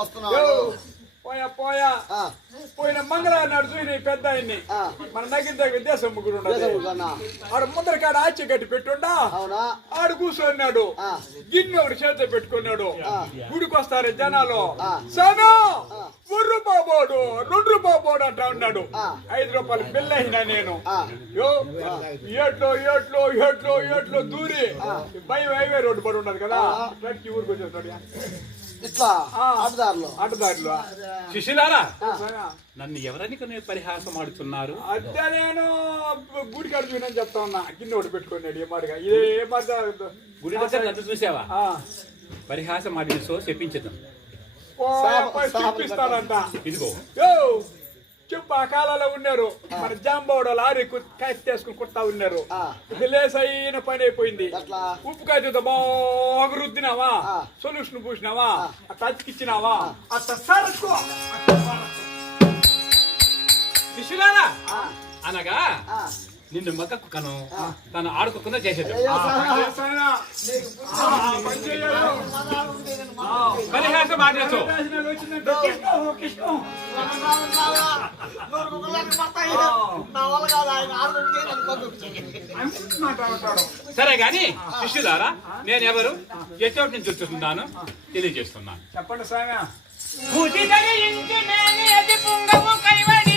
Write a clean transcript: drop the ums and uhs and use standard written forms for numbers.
వస్తున్నాడు పోయా పోయా పోయిన మంగళవారం నాడు చూసిన ఈ పెద్ద ఆయన్ని మన నగిన విద్యాసం ముగ్గురు ఆడు ముందర కాడ ఆచి కట్టి పెట్టుండా ఆడు కూర్చున్నాడు గిన్నె ఒకటి చేతితో పెట్టుకున్నాడు గుడికి వస్తారు జనాలు సనా ₹1 ₹2 అంటా ఉన్నాడు ₹5 బిల్ అయినా నేను ఏట్లో దూరి హైవే రోడ్డు పడి ఉన్నది కదా ఊరికి వచ్చేస్తాడు ఇట్లా అడ్డదారిలో శిష్యులారా నన్ను ఎవరని పరిహాసం ఆడుతున్నారు అదే నేను గుడి కడుపునని చెప్తా ఉన్నా కింద ఒకటి పెట్టుకున్నాడు ఏ మాదిరిగా ఏ మాదిరిగా గుడి దగ్గర నన్ను చూసావా పరిహాసం ఆడిన సో చెప్పించదు చూపిస్తాడంట ఇదిగో చెప్పు ఆ కాలంలో ఉన్నారు మన జాంబోడ లారీ కాయతేసుకుని కుడతా ఉన్నారు లేసైన పని అయిపోయింది ఉప్పు కాయతో బాగా రుద్దినావా సొల్యూషన్ పూసినావా అట్లా అతికిచ్చినావా అట్లా సరుకు శిష్యులారా అనగా నిన్ను మగకు కను తను ఆడుకోకుండా చేసేది పరిహాసం ఆడచ్చు సరే గాని శిష్యులారా నేను ఎవరు ఎచ్చోటి నుంచి చూస్తున్నాను తెలియజేస్తున్నాను చెప్పండి సాగా పుట్టి తల్లి ఇంటి మేని ఎది పుంగము కైవడి